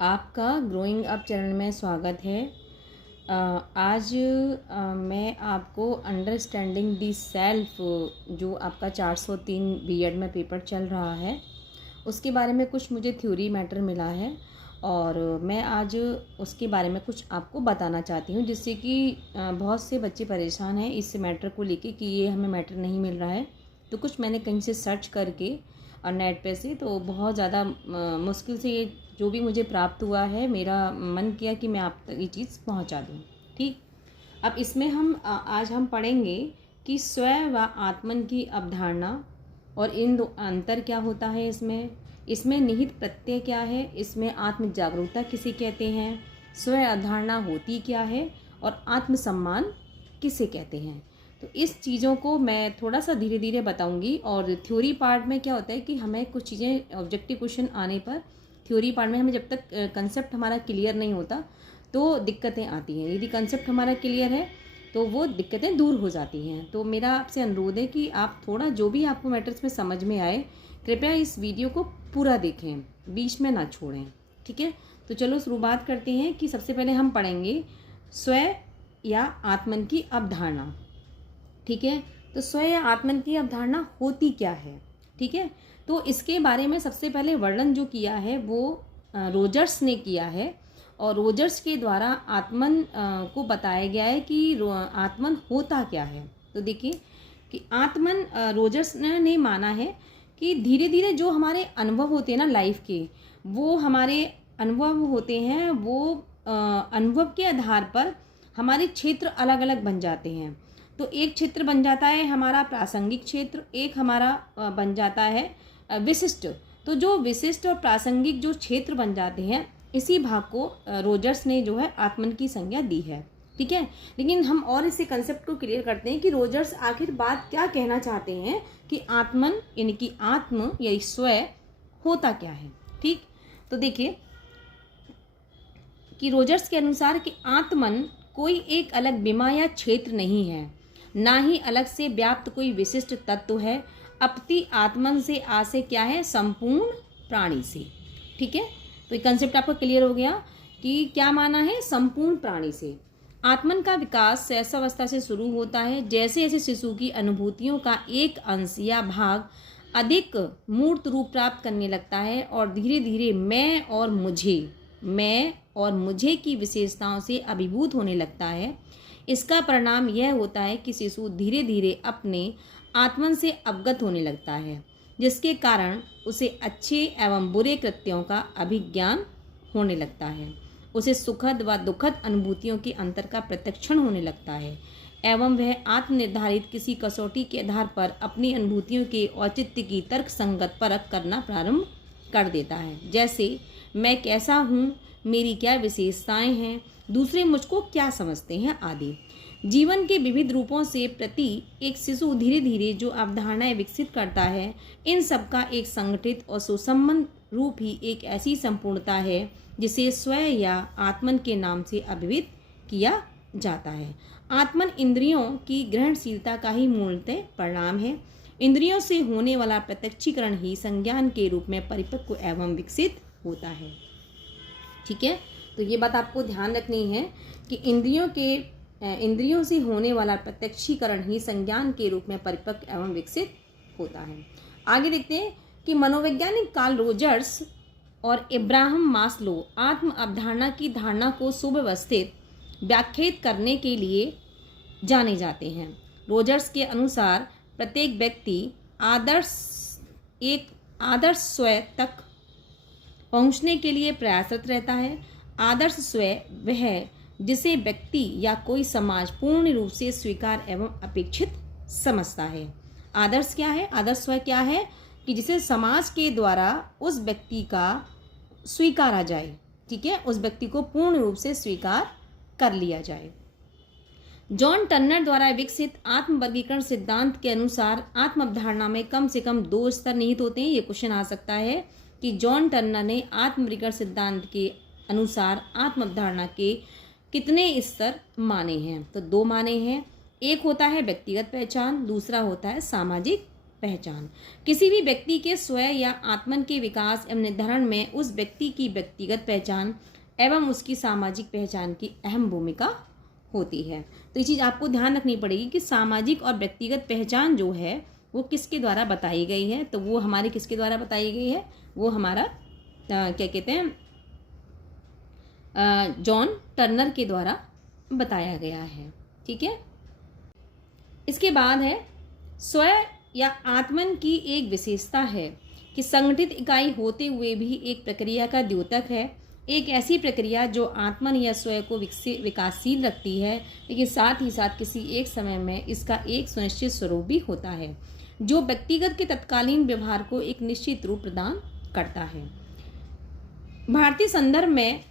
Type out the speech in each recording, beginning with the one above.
आपका growing up channel में स्वागत है। आज मैं आपको अंडरस्टैंडिंग दी सेल्फ जो आपका 403 बीएड में पेपर चल रहा है उसके बारे में कुछ मुझे थ्योरी मैटर मिला है और मैं आज उसके बारे में कुछ आपको बताना चाहती हूँ, जिससे कि बहुत से बच्चे परेशान हैं इस मैटर को लेके कि ये हमें मैटर नहीं मिल रहा है। तो कुछ मैंने कहीं से सर्च करके और नेट पे से तो बहुत ज़्यादा मुश्किल से ये जो भी मुझे प्राप्त हुआ है, मेरा मन किया कि मैं आप तक ये चीज़ पहुंचा दूं। ठीक, अब इसमें आज हम पढ़ेंगे कि स्व व आत्मन की अवधारणा और इन दो अंतर क्या होता है, इसमें निहित प्रत्यय क्या है, इसमें आत्म जागरूकता किसे कहते हैं, स्व अवधारणा होती क्या है और आत्मसम्मान किसे कहते हैं। तो इस चीज़ों को मैं थोड़ा सा धीरे धीरे बताऊंगी। और थ्योरी पार्ट में क्या होता है कि हमें कुछ चीज़ें ऑब्जेक्टिव क्वेश्चन आने पर थ्योरी पार्ट में हमें जब तक कंसेप्ट हमारा क्लियर नहीं होता तो दिक्कतें आती हैं। यदि कंसेप्ट हमारा क्लियर है तो वो दिक्कतें दूर हो जाती हैं। तो मेरा आपसे अनुरोध है कि आप थोड़ा जो भी आपको मैटर्स में समझ में आए, कृपया इस वीडियो को पूरा देखें, बीच में ना छोड़ें। ठीक है, तो चलो शुरुआत करते हैं कि सबसे पहले हम पढ़ेंगे स्व या आत्मन की अवधारणा। ठीक है, तो स्व या आत्मन की अवधारणा होती क्या है। ठीक है, तो इसके बारे में सबसे पहले वर्णन जो किया है वो रोजर्स ने किया है और रोजर्स के द्वारा आत्मन को बताया गया है कि आत्मन होता क्या है। तो देखिए कि आत्मन रोजर्स ने माना है कि धीरे धीरे जो हमारे अनुभव होते हैं ना लाइफ के, वो हमारे अनुभव होते हैं, वो अनुभव के आधार पर हमारे क्षेत्र अलग अलग बन जाते हैं। तो एक क्षेत्र बन जाता है हमारा प्रासंगिक क्षेत्र, एक हमारा बन जाता है विशिष्ट। तो जो विशिष्ट और प्रासंगिक जो क्षेत्र बन जाते हैं, इसी भाग को रोजर्स ने जो है आत्मन की संज्ञा दी है। ठीक है, लेकिन हम और इसी कंसेप्ट को क्लियर करते हैं कि रोजर्स आखिर बात क्या कहना चाहते हैं कि आत्मन यानी कि आत्म या स्व होता क्या है। ठीक, तो देखिए कि रोजर्स के अनुसार कि आत्मन कोई एक अलग बीमा या क्षेत्र नहीं है, ना ही अलग से व्याप्त कोई विशिष्ट तत्व है, अपति आत्मन से आशय क्या है, संपूर्ण प्राणी से। ठीक है, तो ये कंसेप्ट आपका क्लियर हो गया कि क्या माना है, संपूर्ण प्राणी से। आत्मन का विकास शैशवावस्था से शुरू होता है। जैसे जैसे शिशु की अनुभूतियों का एक अंश या भाग अधिक मूर्त रूप प्राप्त करने लगता है और धीरे धीरे मैं और मुझे की विशेषताओं से अभिभूत होने लगता है, इसका परिणाम यह होता है कि शिशु धीरे धीरे अपने आत्मन से अवगत होने लगता है, जिसके कारण उसे अच्छे एवं बुरे कृत्यों का अभिज्ञान होने लगता है। उसे सुखद व दुखद अनुभूतियों के अंतर का प्रत्यक्षण होने लगता है एवं वह आत्मनिर्धारित किसी कसौटी के आधार पर अपनी अनुभूतियों के औचित्य की तर्क संगत परख करना प्रारंभ कर देता है। जैसे मैं कैसा हूँ, मेरी क्या विशेषताएं हैं, दूसरे मुझको क्या समझते हैं आदि। जीवन के विविध रूपों से प्रति एक शिशु धीरे धीरे जो अवधारणाएं विकसित करता है, इन सब का एक संगठित और सुसंबद्ध रूप ही एक ऐसी संपूर्णता है जिसे स्व या आत्मन के नाम से अभिहित किया जाता है। आत्मन इंद्रियों की ग्रहणशीलता का ही मूलतः परिणाम है। इंद्रियों से होने वाला प्रत्यक्षीकरण ही संज्ञान के रूप में परिपक्व एवं विकसित होता है। ठीक है, तो ये बात आपको ध्यान रखनी है कि इंद्रियों से होने वाला प्रत्यक्षीकरण ही संज्ञान के रूप में परिपक्व एवं विकसित होता है। आगे देखते हैं कि मनोवैज्ञानिक कार्ल रोजर्स और इब्राहिम मास्लो आत्म अवधारणा की धारणा को सुव्यवस्थित व्याख्यात करने के लिए जाने जाते हैं। रोजर्स के अनुसार प्रत्येक व्यक्ति एक आदर्श स्व तक पहुंचने के लिए प्रयासरत रहता है। आदर्श स्व वह जिसे व्यक्ति या कोई समाज पूर्ण रूप से स्वीकार एवं अपेक्षित समझता है। आदर्श क्या है, आदर्श स्व क्या है कि जिसे समाज के द्वारा उस व्यक्ति का स्वीकारा जाए। ठीक है, उस व्यक्ति को पूर्ण रूप से स्वीकार कर लिया जाए। जॉन टर्नर द्वारा विकसित आत्म वर्गीकरण सिद्धांत के अनुसार आत्म अवधारणा में कम से कम 2 स्तर निहित होते हैं। ये क्वेश्चन आ सकता है कि जॉन टर्नर ने आत्म वर्गीकरण सिद्धांत के अनुसार आत्म अवधारणा के कितने स्तर माने हैं। तो 2 माने हैं। एक होता है व्यक्तिगत पहचान, दूसरा होता है सामाजिक पहचान। किसी भी व्यक्ति के स्वयं या आत्मन के विकास एवं निर्धारण में उस व्यक्ति की व्यक्तिगत पहचान एवं उसकी सामाजिक पहचान की अहम भूमिका होती है। तो ये चीज़ आपको ध्यान रखनी पड़ेगी कि सामाजिक और व्यक्तिगत पहचान जो है वो किसके द्वारा बताई गई है। तो वो हमारे किसके द्वारा बताई गई है, वो हमारा क्या कहते हैं, जॉन टर्नर के द्वारा बताया गया है। ठीक है। इसके बाद है स्वयं या आत्मन की एक विशेषता है कि संगठित इकाई होते हुए भी एक प्रक्रिया का द्योतक है। एक ऐसी प्रक्रिया जो आत्मन या स्वयं को विकासशील रखती है, लेकिन साथ ही साथ किसी एक समय में इसका एक सुनिश्चित स्वरूप भी होता है जो व्यक्तिगत के तत्कालीन व्यवहार को एक निश्चित रूप प्रदान करता है। भारतीय संदर्भ में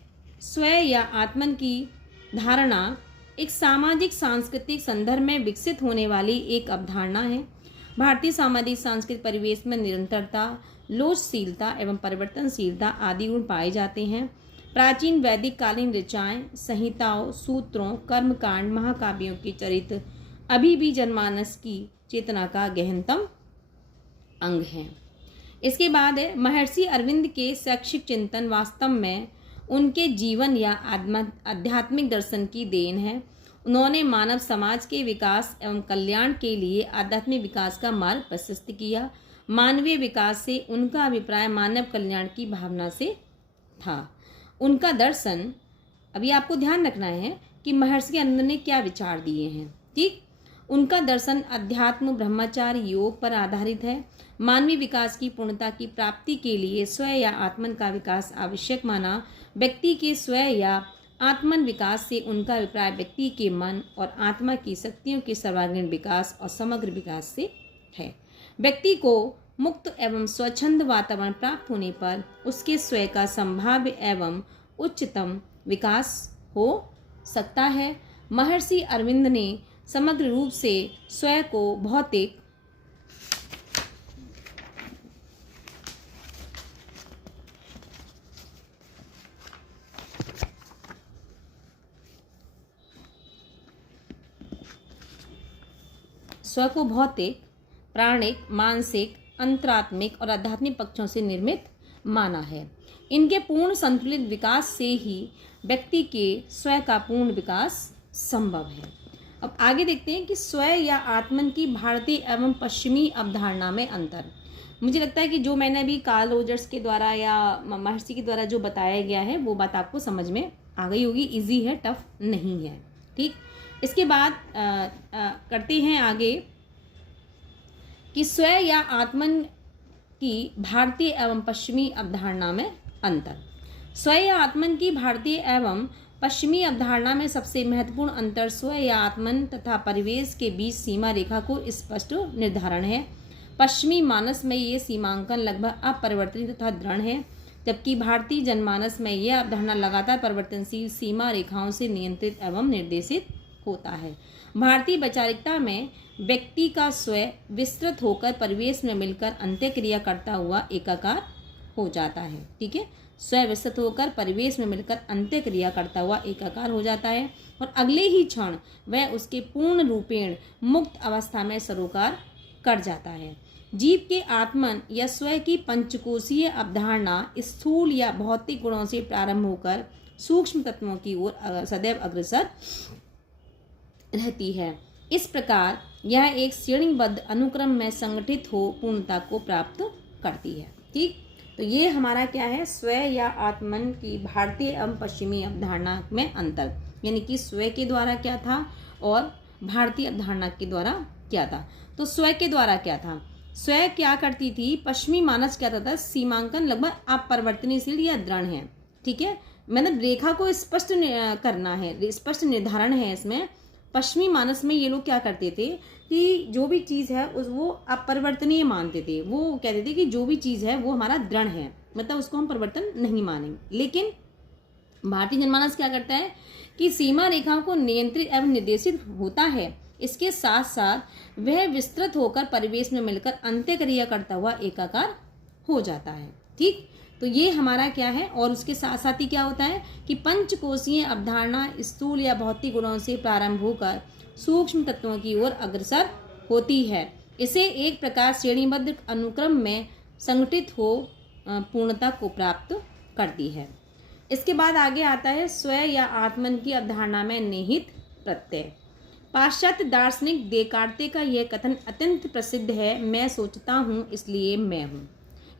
स्वयं या आत्मन की धारणा एक सामाजिक सांस्कृतिक संदर्भ में विकसित होने वाली एक अवधारणा है। भारतीय सामाजिक सांस्कृतिक परिवेश में निरंतरता, लोचशीलता एवं परिवर्तनशीलता आदि गुण पाए जाते हैं। प्राचीन वैदिक कालीन ऋचाएँ, संहिताओं, सूत्रों, कर्मकांड, महाकाव्यों के चरित्र अभी भी जनमानस की चेतना का गहनतम अंग है। इसके बाद है महर्षि अरविंद के शैक्षिक चिंतन वास्तव में उनके जीवन या आध्यात्मिक दर्शन की देन है। उन्होंने मानव समाज के विकास एवं कल्याण के लिए आध्यात्मिक विकास का मार्ग प्रशस्त किया। मानवीय विकास से उनका अभिप्राय मानव कल्याण की भावना से था। उनका दर्शन, अभी आपको ध्यान रखना है कि महर्षि अरविंद ने क्या विचार दिए हैं। ठीक, उनका दर्शन अध्यात्म, ब्रह्मचार्य, योग पर आधारित है। मानवीय विकास की पूर्णता की प्राप्ति के लिए स्वयं या आत्मन का विकास आवश्यक माना। व्यक्ति के स्वयं या आत्मन विकास से उनका अभिप्राय व्यक्ति के मन और आत्मा की शक्तियों के सर्वांगीण विकास और समग्र विकास से है। व्यक्ति को मुक्त एवं स्वच्छंद वातावरण प्राप्त होने पर उसके स्वयं का संभाव्य एवं उच्चतम विकास हो सकता है। महर्षि अरविंद ने समग्र रूप से स्वयं को भौतिक, प्राणिक, मानसिक, अंतरात्मिक और आध्यात्मिक पक्षों से निर्मित माना है। इनके पूर्ण संतुलित विकास से ही व्यक्ति के स्वयं का पूर्ण विकास संभव है। अब आगे देखते हैं कि स्वयं या आत्मन की भारतीय एवं पश्चिमी अवधारणा में अंतर। मुझे लगता है कि जो मैंने अभी कार्ल रोजर्स के द्वारा या महर्षि के द्वारा जो बताया गया है वो बात आपको समझ में आ गई होगी। इजी है, टफ नहीं है। ठीक, इसके बाद करते हैं आगे कि स्वयं या आत्मन की भारतीय एवं पश्चिमी अवधारणा में अंतर। स्वयं या आत्मन की भारतीय एवं पश्चिमी अवधारणा में सबसे महत्वपूर्ण अंतर स्वयं या आत्मन तथा परिवेश के बीच सीमा रेखा को स्पष्ट निर्धारण है। पश्चिमी मानस में ये सीमांकन लगभग अपरिवर्तित तथा दृढ़ है, जबकि भारतीय जनमानस में यह अवधारणा लगातार परिवर्तनशील सीमा रेखाओं से नियंत्रित एवं निर्देशित होता है। भारतीय वैचारिकता में व्यक्ति का स्वयं विस्तृत होकर परिवेश में मिलकर अंत्यक्रिया करता हुआ एकाकार हो जाता है। ठीक है, स्वयं विस्तृत होकर परिवेश में मिलकर अंत्यक्रिया करता हुआ एकाकार हो जाता है और अगले ही क्षण वह उसके पूर्ण रूपेण मुक्त अवस्था में सरोकार कर जाता है। जीव के आत्मन या स्वयं की पंचकोशीय अवधारणा स्थूल या भौतिक गुणों से प्रारंभ होकर सूक्ष्म तत्वों की ओर सदैव अग्रसर रहती है। इस प्रकार यह एक श्रेणीबद्ध अनुक्रम में संगठित हो पूर्णता को प्राप्त करती है। ठीक, तो ये हमारा क्या है, स्वयं या आत्मन की भारतीय एवं पश्चिमी अवधारणा में अंतर, यानी कि स्वयं के द्वारा क्या था और भारतीय अवधारणा के द्वारा क्या था। तो स्वयं के द्वारा क्या था, स्वयं क्या करती थी, पश्चिमी मानस क्या था, सीमांकन लगभग अपरिवर्तनशील या दृढ़ है। ठीक है, मतलब रेखा को स्पष्ट करना है, स्पष्ट निर्धारण है इसमें। पश्चिमी मानस में ये लोग क्या करते थे कि जो भी चीज़ है उस वो अपरिवर्तनीय मानते थे। वो कहते थे कि जो भी चीज़ है वो हमारा दृढ़ है, मतलब उसको हम परिवर्तन नहीं मानेंगे। लेकिन भारतीय जनमानस क्या करता है कि सीमा रेखाओं को नियंत्रित एवं निर्देशित होता है, इसके साथ साथ वह विस्तृत होकर परिवेश में मिलकर अंत्यक्रिया करता हुआ एकाकार हो जाता है। ठीक, तो ये हमारा क्या है, और उसके साथ साथ ही क्या होता है कि पंचकोशीय अवधारणा स्थूल या भौतिक गुणों से प्रारंभ होकर सूक्ष्म तत्वों की ओर अग्रसर होती है। इसे एक प्रकार श्रेणीबद्ध अनुक्रम में संगठित हो पूर्णता को प्राप्त करती है। इसके बाद आगे आता है स्वयं या आत्मन की अवधारणा में निहित प्रत्यय। पाश्चात्य दार्शनिक देकार्ते का यह कथन अत्यंत प्रसिद्ध है, मैं सोचता हूँ इसलिए मैं हूँ।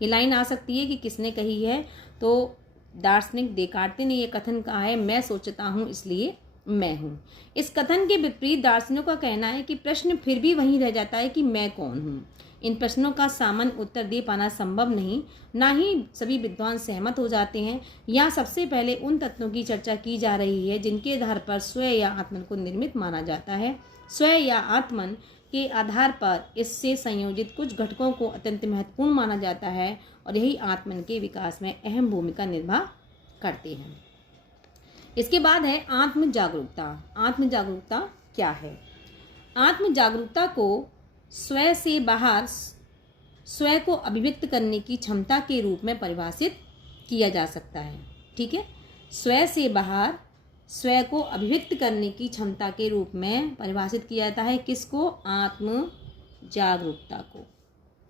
ये लाइन आ सकती है कि किसने कही है, तो दार्शनिक देकार्ते ने यह कथन कहा है, मैं सोचता हूँ इसलिए मैं हूँ। इस कथन के विपरीत दार्शनिकों का कहना है कि प्रश्न फिर भी वहीं रह जाता है कि मैं कौन हूँ। इन प्रश्नों का सामान्य उत्तर दे पाना संभव नहीं, ना ही सभी विद्वान सहमत हो जाते हैं। यहाँ सबसे पहले उन तत्वों की चर्चा की जा रही है जिनके आधार पर स्वयं या आत्मन को निर्मित माना जाता है। स्वयं या आत्मन के आधार पर इससे संयोजित कुछ घटकों को अत्यंत महत्वपूर्ण माना जाता है और यही आत्मन के विकास में अहम भूमिका निर्वाह करते हैं। इसके बाद है आत्म जागरूकता। आत्म जागरूकता क्या है? आत्म जागरूकता को स्वयं से बाहर स्वयं को अभिव्यक्त करने की क्षमता के रूप में परिभाषित किया जा सकता है। ठीक है, स्वयं से बाहर स्वयं को अभिव्यक्त करने की क्षमता के रूप में परिभाषित किया जाता है। किसको? आत्म जागरूकता को।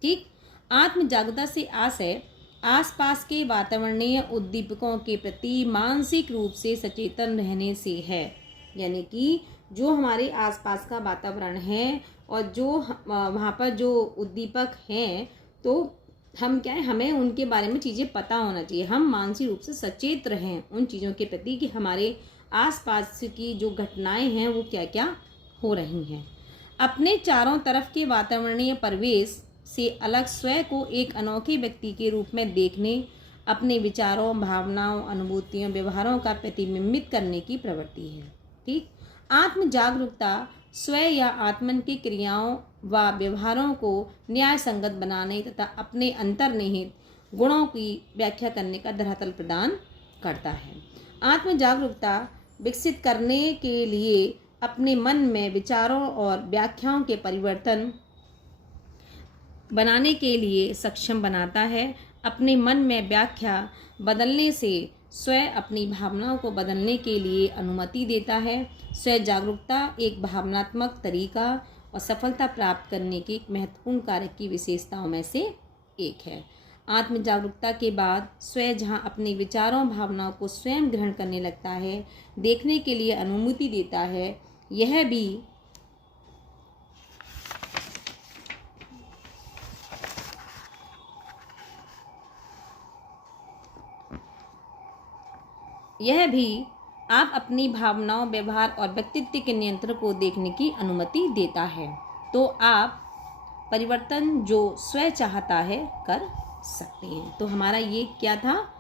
ठीक, आत्म जागरूकता से आशय आसपास के वातावरणीय उद्दीपकों के प्रति मानसिक रूप से सचेतन रहने से है। यानी कि जो हमारे आसपास का वातावरण है और जो वहाँ पर जो उद्दीपक हैं, तो हम क्या है, हमें उनके बारे में चीज़ें पता होना चाहिए। हम मानसिक रूप से सचेत रहें उन चीज़ों के प्रति कि हमारे आसपास की जो घटनाएं हैं वो क्या क्या हो रही हैं। अपने चारों तरफ के वातावरणीय परिवेश से अलग स्वयं को एक अनोखे व्यक्ति के रूप में देखने, अपने विचारों, भावनाओं, अनुभूतियों, व्यवहारों का प्रतिबिंबित करने की प्रवृत्ति है। ठीक, आत्म जागरूकता स्वयं या आत्मन की क्रियाओं व व्यवहारों को न्याय संगत बनाने तथा अपने अंतर्निहित गुणों की व्याख्या करने का धरातल प्रदान करता है। आत्म जागरूकता विकसित करने के लिए अपने मन में विचारों और व्याख्याओं के परिवर्तन बनाने के लिए सक्षम बनाता है। अपने मन में व्याख्या बदलने से स्वयं अपनी भावनाओं को बदलने के लिए अनुमति देता है। स्वयं जागरूकता एक भावनात्मक तरीका और सफलता प्राप्त करने की एक महत्वपूर्ण कार्य की विशेषताओं में से एक है। आत्म जागरूकता के बाद स्वयं जहाँ अपने विचारों, भावनाओं को स्वयं ग्रहण करने लगता है, देखने के लिए अनुमति देता है, यह भी आप अपनी भावनाओं, व्यवहार और व्यक्तित्व के नियंत्रण को देखने की अनुमति देता है। तो आप परिवर्तन जो स्वयं चाहता है कर सकते हैं। तो हमारा ये क्या था?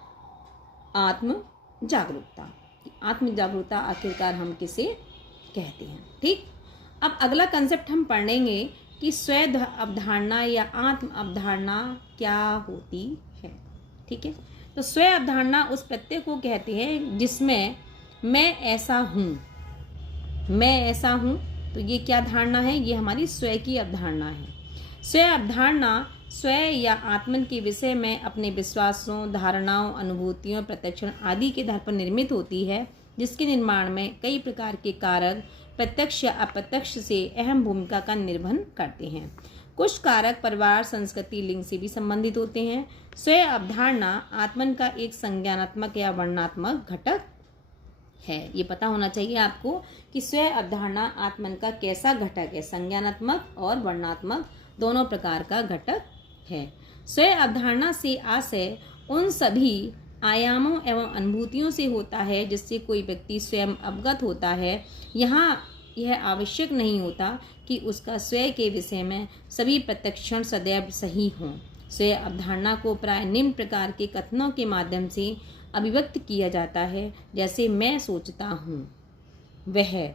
आत्म जागरूकता। आत्म जागरूकता आखिरकार हम किसे कहते हैं। ठीक, अब अगला कंसेप्ट हम पढ़ेंगे कि स्वयं अवधारणा या आत्म अवधारणा क्या होती है। ठीक है, तो स्वयं अवधारणा उस प्रत्यय को कहते हैं जिसमें मैं ऐसा हूँ, मैं ऐसा हूँ। तो ये क्या धारणा है? ये हमारी स्वयं की अवधारणा है। स्वयं अवधारणा स्वयं या आत्मन के विषय में अपने विश्वासों, धारणाओं, अनुभूतियों, प्रत्यक्षण आदि के आधार पर निर्मित होती है, जिसके निर्माण में कई प्रकार के कारक प्रत्यक्ष या अप्रत्यक्ष से अहम भूमिका का निर्वहन करते हैं। कुछ कारक परिवार, संस्कृति, लिंग से भी संबंधित होते हैं। स्वयं अवधारणा आत्मन का एक संज्ञानात्मक या वर्णनात्मक घटक है। ये पता होना चाहिए आपको कि स्वयं अवधारणा आत्मन का कैसा घटक है, संज्ञानात्मक और वर्णनात्मक दोनों प्रकार का घटक है। स्वयं अवधारणा से आशय उन सभी आयामों एवं अनुभूतियों से होता है जिससे कोई व्यक्ति स्वयं अवगत होता है। यहाँ यह आवश्यक नहीं होता कि उसका स्वयं के विषय में सभी प्रत्यक्षण सदैव सही हों। स्वयं अवधारणा को प्राय निम्न प्रकार के कथनों के माध्यम से अभिव्यक्त किया जाता है, जैसे मैं सोचता हूँ, वह,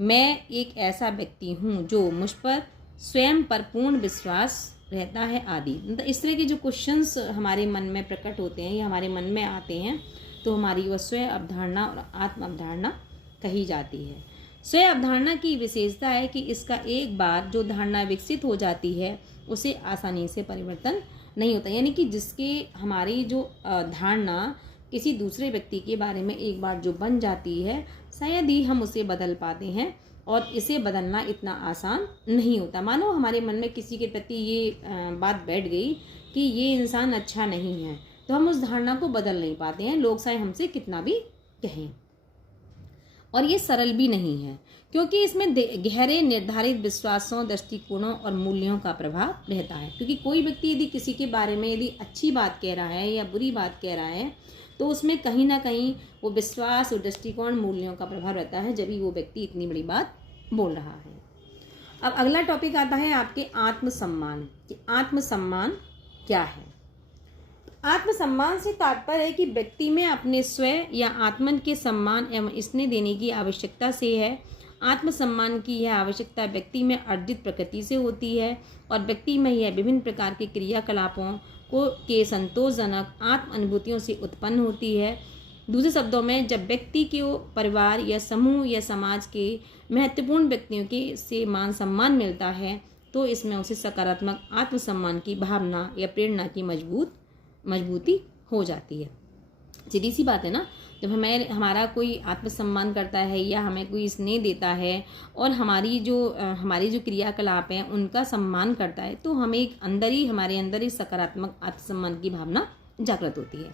मैं एक ऐसा व्यक्ति हूँ जो मुझ पर स्वयं पर पूर्ण विश्वास रहता है आदि। मतलब इस तरह के जो क्वेश्चंस हमारे मन में प्रकट होते हैं या हमारे मन में आते हैं, तो हमारी वह स्वयं अवधारणा और आत्म अवधारणा कही जाती है। स्वयं अवधारणा की विशेषता है कि इसका एक बार जो धारणा विकसित हो जाती है उसे आसानी से परिवर्तन नहीं होता। यानी कि जिसके हमारी जो धारणा किसी दूसरे व्यक्ति के बारे में एक बार जो बन जाती है, शायद ही हम उसे बदल पाते हैं, और इसे बदलना इतना आसान नहीं होता। मानो हमारे मन में किसी के प्रति ये बात बैठ गई कि ये इंसान अच्छा नहीं है, तो हम उस धारणा को बदल नहीं पाते हैं, लोग चाहे हमसे कितना भी कहें। और ये सरल भी नहीं है, क्योंकि इसमें गहरे निर्धारित विश्वासों, दृष्टिकोणों और मूल्यों का प्रभाव रहता है। क्योंकि कोई व्यक्ति यदि किसी के बारे में यदि अच्छी बात कह रहा है या बुरी बात कह रहा है, तो उसमें कहीं ना कहीं वो विश्वास और दृष्टिकोण, मूल्यों का प्रभाव रहता है, जब भी वो व्यक्ति इतनी बड़ी बात बोल रहा है। अब अगला टॉपिक आता है आपके आत्मसम्मान, कि आत्मसम्मान क्या है। आत्मसम्मान से तात्पर्य है कि व्यक्ति में अपने स्वयं या आत्मन के सम्मान एवं स्नेह देने की आवश्यकता से है। आत्मसम्मान की यह आवश्यकता व्यक्ति में अर्जित प्रकृति से होती है और व्यक्ति में यह विभिन्न प्रकार के क्रियाकलापों के संतोषजनक आत्म अनुभूतियों से उत्पन्न होती है। दूसरे शब्दों में, जब व्यक्ति को परिवार या समूह या समाज के महत्वपूर्ण व्यक्तियों के से मान सम्मान मिलता है, तो इसमें उसे सकारात्मक आत्मसम्मान की भावना या प्रेरणा की मजबूती हो जाती है। सीधी सी बात है ना, जब हमारा कोई आत्मसम्मान करता है या हमें कोई स्नेह देता है और हमारी जो क्रियाकलाप हैं उनका सम्मान करता है, तो हमें हमारे अंदर ही सकारात्मक आत्मसम्मान की भावना जागृत होती है।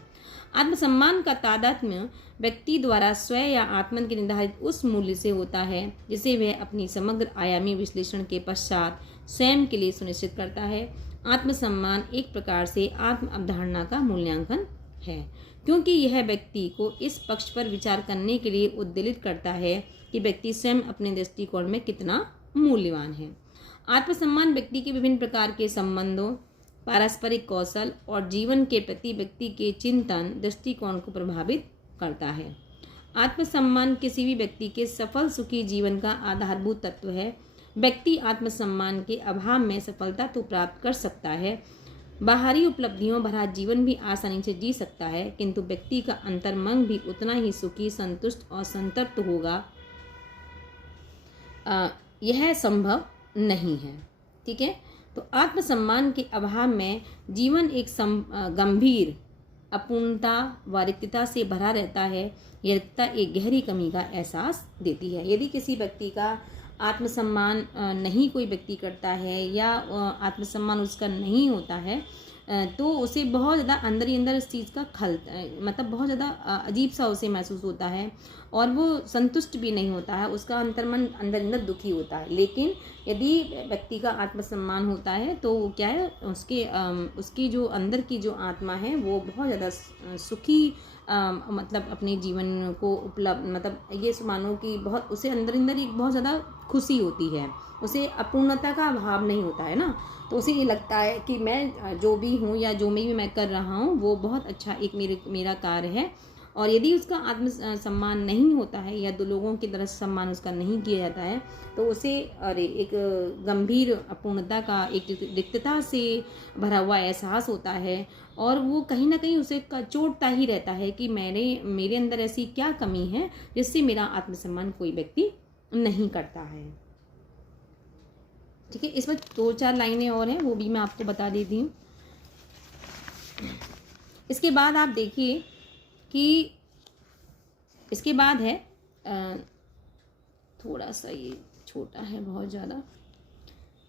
आत्मसम्मान का तादात्म्य व्यक्ति द्वारा स्वयं या आत्मन के निर्धारित उस मूल्य से होता है जिसे वह अपनी समग्र आयामी विश्लेषण के पश्चात स्वयं के लिए सुनिश्चित करता है। आत्मसम्मान एक प्रकार से आत्म अवधारणा का मूल्यांकन है, क्योंकि यह व्यक्ति को इस पक्ष पर विचार करने के लिए उद्दलित करता है कि व्यक्ति स्वयं अपने दृष्टिकोण में कितना मूल्यवान है। आत्मसम्मान व्यक्ति के विभिन्न प्रकार के संबंधों, पारस्परिक कौशल और जीवन के प्रति व्यक्ति के चिंतन दृष्टिकोण को प्रभावित करता है। आत्मसम्मान किसी भी व्यक्ति के सफल सुखी जीवन का आधारभूत तत्व है। व्यक्ति आत्मसम्मान के अभाव में सफलता तो प्राप्त कर सकता है, बाहरी उपलब्धियों भरा जीवन भी आसानी से जी सकता है, किंतु व्यक्ति का अंतर्मन भी उतना ही सुखी, संतुष्ट और संतृप्त होगा, यह संभव नहीं है। ठीक है, तो आत्मसम्मान के अभाव में जीवन एक गंभीर अपूर्णता व रिक्तता से भरा रहता है। यह रिक्तता एक गहरी कमी का एहसास देती है। यदि किसी व्यक्ति का आत्मसम्मान नहीं कोई व्यक्ति करता है या आत्मसम्मान उसका नहीं होता है, तो उसे बहुत ज़्यादा अंदर ही अंदर इस चीज़ का मतलब बहुत ज़्यादा अजीब सा उसे महसूस होता है और वो संतुष्ट भी नहीं होता है, उसका अंतर्मन अंदर अंदर दुखी होता है। लेकिन यदि व्यक्ति का आत्मसम्मान होता है तो वो क्या है, उसकी जो अंदर की जो आत्मा है वो बहुत ज़्यादा सुखी, मतलब अपने जीवन को मतलब ये मानो कि बहुत उसे अंदर अंदर एक बहुत ज़्यादा खुशी होती है, उसे अपूर्णता का अभाव नहीं होता है ना। तो उसे ये लगता है कि मैं जो भी हूँ या जो मैं कर रहा हूँ वो बहुत अच्छा एक मेरा कार्य है। और यदि उसका आत्म सम्मान नहीं होता है या दो लोगों की तरफ सम्मान उसका नहीं किया जाता है, तो उसे एक गंभीर अपूर्णता का, एक रिक्तता से भरा हुआ एहसास होता है और वो कहीं ना कहीं उसे चोटता ही रहता है कि मेरे अंदर ऐसी क्या कमी है जिससे मेरा आत्मसम्मान कोई व्यक्ति नहीं करता है। ठीक है, इसमें 2-4 लाइनें और हैं, वो भी मैं आपको बता देती हूँ। इसके बाद आप देखिए कि इसके बाद है, थोड़ा सा ये छोटा है बहुत ज़्यादा।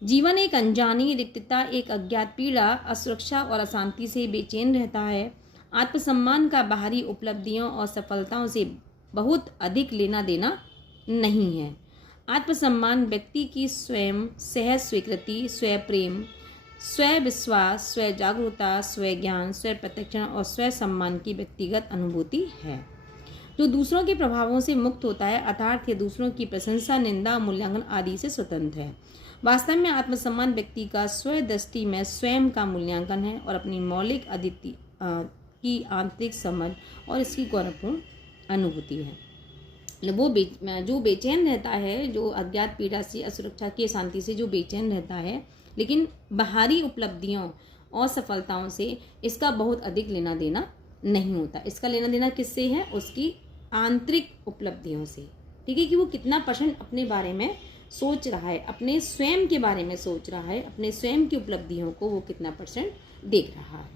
जीवन एक अनजानी रिक्तता, एक अज्ञात पीड़ा, असुरक्षा और अशांति से बेचैन रहता है। आत्मसम्मान का बाहरी उपलब्धियों और सफलताओं से बहुत अधिक लेना देना नहीं है। आत्मसम्मान व्यक्ति की स्वयं सहज स्वीकृति, स्वयं प्रेम, स्वयं विश्वास, स्वयं जागरूकता, स्वयं ज्ञान, स्वयं प्रत्यक्षण और स्वयं सम्मान की व्यक्तिगत अनुभूति है, जो दूसरों के प्रभावों से मुक्त होता है, अर्थात ये दूसरों की प्रशंसा, निंदा, मूल्यांकन आदि से स्वतंत्र है। वास्तव में आत्मसम्मान व्यक्ति का स्वयं दृष्टि में स्वयं का मूल्यांकन है और अपनी मौलिक अद्वितीय की आंतरिक समझ और इसकी गौरवपूर्ण अनुभूति है। वो जो बेचैन रहता है, जो अज्ञात पीड़ा से, असुरक्षा की शांति से जो बेचैन रहता है, लेकिन बाहरी उपलब्धियों और सफलताओं से इसका बहुत अधिक लेना देना नहीं होता। इसका लेना देना किससे है? उसकी आंतरिक उपलब्धियों से। ठीक है, कि वो कितना % अपने बारे में सोच रहा है, अपने स्वयं के बारे में सोच रहा है, अपने स्वयं की उपलब्धियों को वो कितना % देख रहा है।